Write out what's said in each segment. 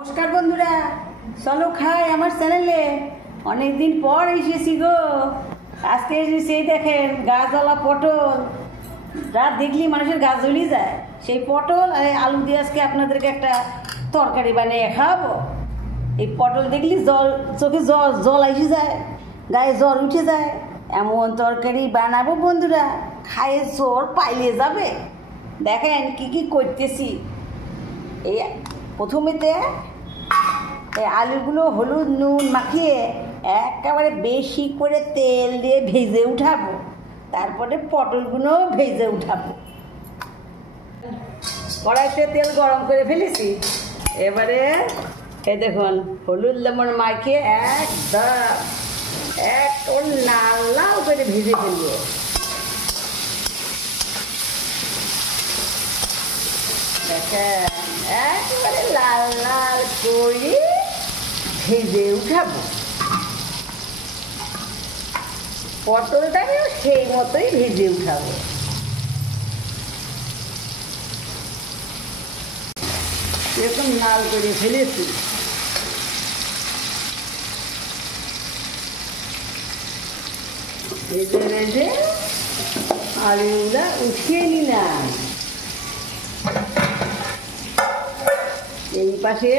নমস্কার বন্ধুরা, চলো খাই আমার চ্যানেলে। অনেকদিন পর এসেছি গো। আজকে এসেছি, এই দেখেন গাছওয়ালা পটল। রাত দেখলি মানুষের গাছ জ্বলি যায়। সেই পটল আর আলু দিয়ে আজকে আপনাদেরকে একটা তরকারি বানিয়ে খাওয়াবো। এই পটল দেখলি চোখে জল এসে যায়, গায়ে জ্বর উঠে যায়। এমন তরকারি বানাবো বন্ধুরা, খায়ে জ্বর পাইলে যাবে। দেখেন কি কি করতেছি। এই প্রথমেতে এই আলুগুলো হলুদ নুন মাখিয়ে একেবারে বেশি করে তেল দিয়ে ভেজে উঠাবো। তারপরে পটলগুলো ভেজে উঠাবো। কড়াইতে তেল গরম করে ফেলেছি। এবারে এই দেখুন হলুদ লেমন মাখিয়ে একদম লাল লাল করে ভেজে ফেলবো। দেখেন একেবারে লাল লাল করে ভেজে উঠাবো। পটলটাকেও সেই মতোই ভেজে উঠাবো। এরকম লাল করে ফেলেছি। ভেজে ভেজে আলুগুলা উঠিয়ে নিলাম। এই পাশে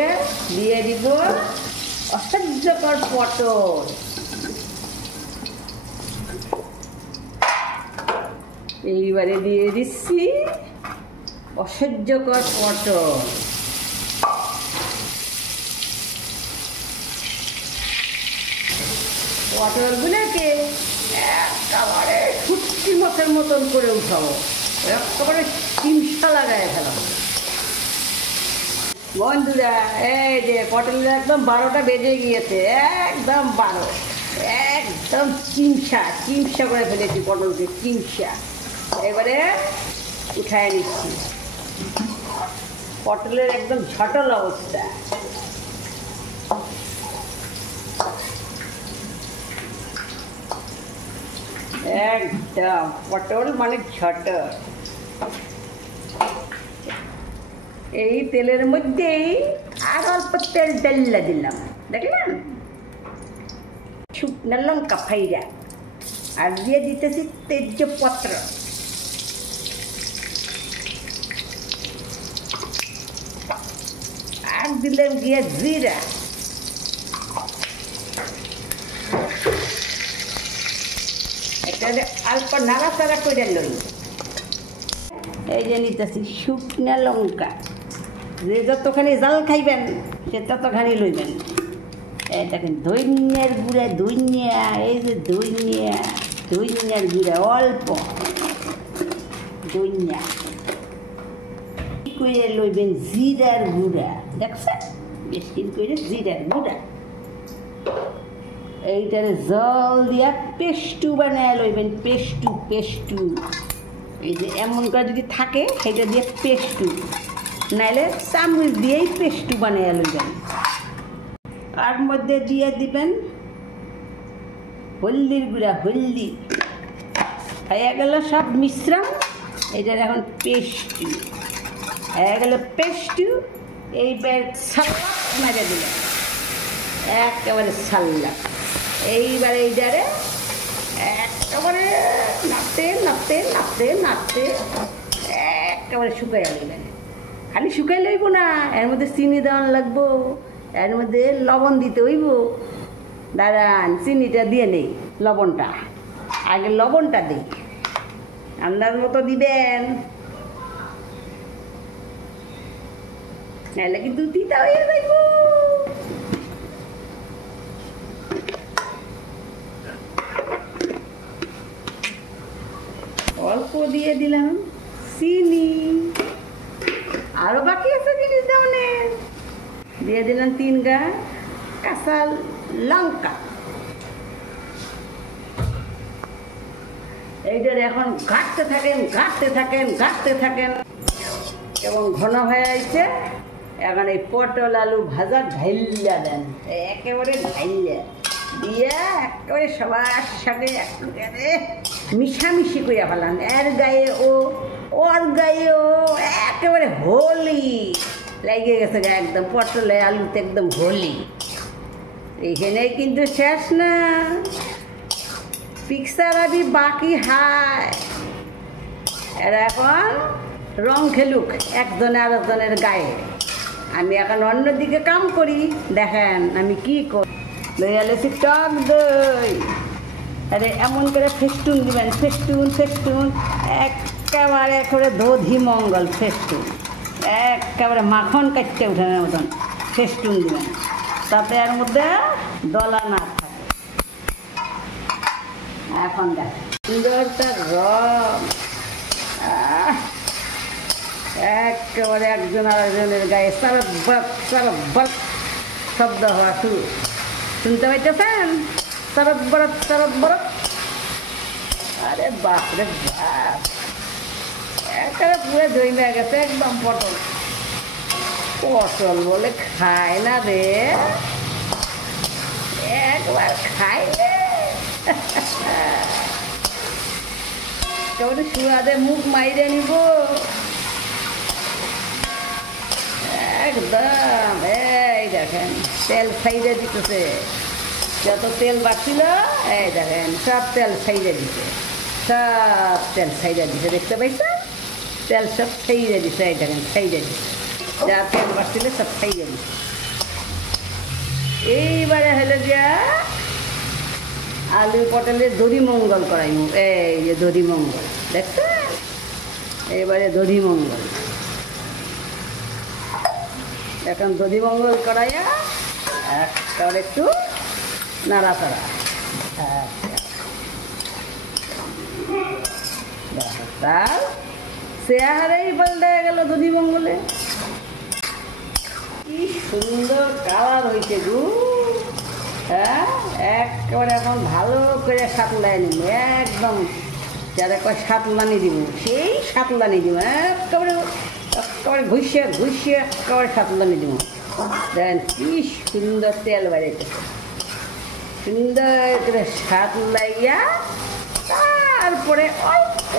দিয়ে দিব অসহ্যকর পটল। এইবারে দিয়ে দিচ্ছি অসহ্যকর পটল। পটলগুলোকে একেবারে শুটকি মাছের মতন করে উঠাবো, একেবারে চিমসা লাগায় ফেলাবো। বন্ধুরা এই যে পটলটা একদম 12টা বেজে গিয়েছে, একদম 12, একদম চিমসা করে ফেলেছি পটলকে, চিমসা। এবারে উঠায় নিচ্ছি। পটলের একদম ঝটল অবস্থা। একদম পটল মানে ঝটল। এই তেলের মধ্যেই আর অল্প তেল ডাল্লা দিলাম, দেখলেন? শুকনো লঙ্কা ফাইরা আর দিয়ে দিতেছি তেজপত্র। আর দিলাম গিয়ে জিরা। এটা অল্প নাড়াচাড়া করে লই। এই যে নিতেছি শুকনো লঙ্কা। যে যতখানি জাল খাইবেন সে ততখানি লইবেন। এই দেখেন ধনিয়ার গুঁড়া, ধনিয়া, এই যে ধনিয়ার গুঁড়া অল্প ধনিয়া করে লইবেন। জিরার গুঁড়া দেখছেন, বেশি করে জিরার গুঁড়া। এইটারে জল দিয়া পেস্টু বানায় লইবেন। পেস্টু এই যে এমন করে যদি থাকে সেটা দিয়ে পেস্টু, নাইলে চামচ দিয়েই পেস্টু বানিয়ে লইবেন। তার মধ্যে দিয়ে দিবেন হলদির গুঁড়া। হলদি হয়ে গেল সব মিশ্রণ। এটার এখন পেস্টু হয়ে গেল। পেস্টু এইবার সাল্লাক মেরে দিলেন, একেবারে সাল্লাক। এইবারে এইটারে একেবারে নাড়তে একেবারে শুকাইয়া লইবেন। খালি শুকাই লইব না, এর মধ্যে চিনি দেওয়ান লাগবো, এর মধ্যে লবণ দিতে হইব। দাঁড়ান চিনিটা দিয়ে নেই, লবণটা আগে লবণটা দিই। আন্দাজ মতো দিবেন, নাহলে কিন্তু তিতা হয়ে যাইব। অল্প দিয়ে দিলাম চিনি। আরো বাকি আছে জিনিস দেওয়ানের। দিয়ে দিলাম 3 গা কাঁচা লঙ্কা। এইটার এখন ঘাটতে থাকেন এবং ঘন হয়ে আসছে। এখন এই পটল আলু ভাজা ঢাইল্লা দেন, একেবারে ঢাইল্লা দিয়ে একেবারে সবার সাথে একেবারে মিশামিশি করিয়া ফেলান। এর গায়ে ও, ওর গায়ে ও, একেবারে হোলি লেগে গেছে একদম, পটলে আলুতে একদম হোলি। এখানে কিন্তু শেষ না, পিকচার আবি বাকি হায়। এরা এখন রং খেলুক একজনে আরেকজনের গায়ে। আমি এখন অন্যদিকে কাম করি, দেখেন আমি কি করি। লইয়ালেছি টক দই, আরে এমন করে ফেস্টুন দিবেন, ফেস্টুন ফেস্টুন একেবারে করে দধি মঙ্গল ফেস্টুন, একেবারে মাখন কাটতে উঠানোর মতন ফেস্টুন দিবেন, তাতে এর মধ্যে দলা না থাকে। এখন দেখ সুন্দরটা রং, একেবারে একজন আরেকজনের গায়ে সারক বরক শব্দ হওয়া শুরু, শুনতে পাইতেছেন? সারক বরক। আরে বাপরে বাপ, একেবারে পুরো জমে গেছে একদম। পটল বলে খায় না রে, একবার খাই রে। কেমন সুয়াদে মুখ মাইরে নিব একদম। এই দেখেন তেল সাইডে দিতেছে, যত তেল বাড়ছিল এই দেখেন সব তেল সাইডে দিছে, সব তেল সাইডে দিছে, দেখতে পাইছেন? তেল সব সাইডে দিছে, এই দেখেন সাইডে দিছে, যা তেল বাড়ছিল সব সাইডে দিছে। এইবারে হলো যা আলু পটলের দধি মঙ্গল করাইব, এই যে দধি মঙ্গল দেখছেন? এবারে দধি মঙ্গল, এখন দধি মঙ্গল করাইয়া একটু নাড়াচাড়া। তার চেহারাই পাল্টে গেল দধি মঙ্গলে। কি সুন্দর কালার হয়েছে গু, হ্যাঁ একেবারে এখন ভালো করে সাতলাই নিব, একদম যারা কয় সাতলানি দিব সেই সাতলানি দিব, একেবারে ঘুষিয়ে একেবারে সাতলানি দিব। দেখেন কি সুন্দর তেল বেড়েছে, সুন্দর করে সাতলাইয়া তারপরে অল্প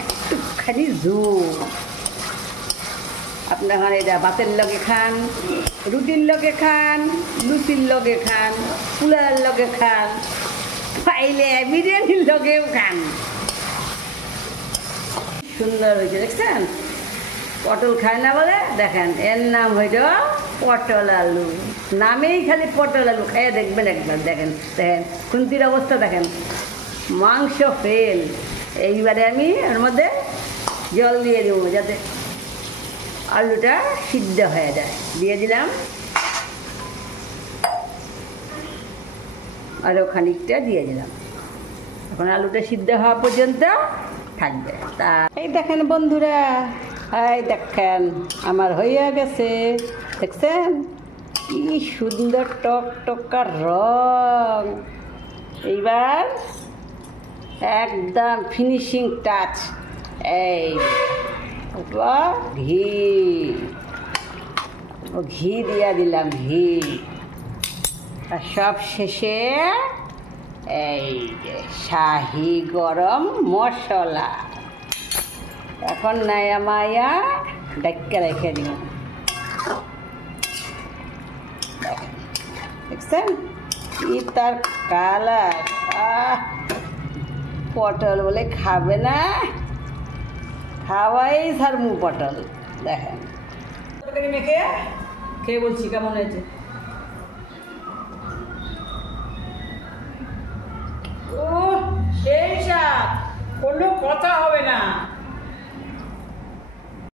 একটুখানি জোর। আপনার এটা ভাতের লগে খান, রুটির লগে খান, লুচির লগে খান, পোলার লগে খান, পাইলে বিরিয়ানির লগেও খান। সুন্দর হয়েছে দেখছেন? পটল খায় না বলে দেখেন এর নাম হইল পটল আলু, নামেই খালি পটল আলু। খাইয়ে দেখবেন একবার, দেখেন দেখেন খুন্তির অবস্থা দেখেন, মাংস ফেল। এইবারে আমি এর মধ্যে জল দিয়ে দেবো যাতে আলুটা সিদ্ধ হয়ে যায়, দিয়ে দিলাম। আরও খানিকটা দিয়ে দিলাম, এখন আলুটা সিদ্ধ হওয়া পর্যন্ত থাকবে। তা এই দেখেন বন্ধুরা, এই দেখেন আমার হইয়া গেছে, দেখছেন কি সুন্দর টকটকার রং। এইবার একদম ফিনিশিং টাচ, এই ঘি দিয়া দিলাম, ঘি। আর সব শেষে এই যে শাহি গরম মশলা। এখন নাইয়া মায়া ডাক্কা রেখে দিব, দেখছেন কি তার কালার। পটল বলে খাবে না, খাওয়াই ছাড়মু পটল। দেখেন তরকারি মেখে খেয়ে বলছি কেমন হয়েছে। ও সেই স্বাদ, কোনো কথা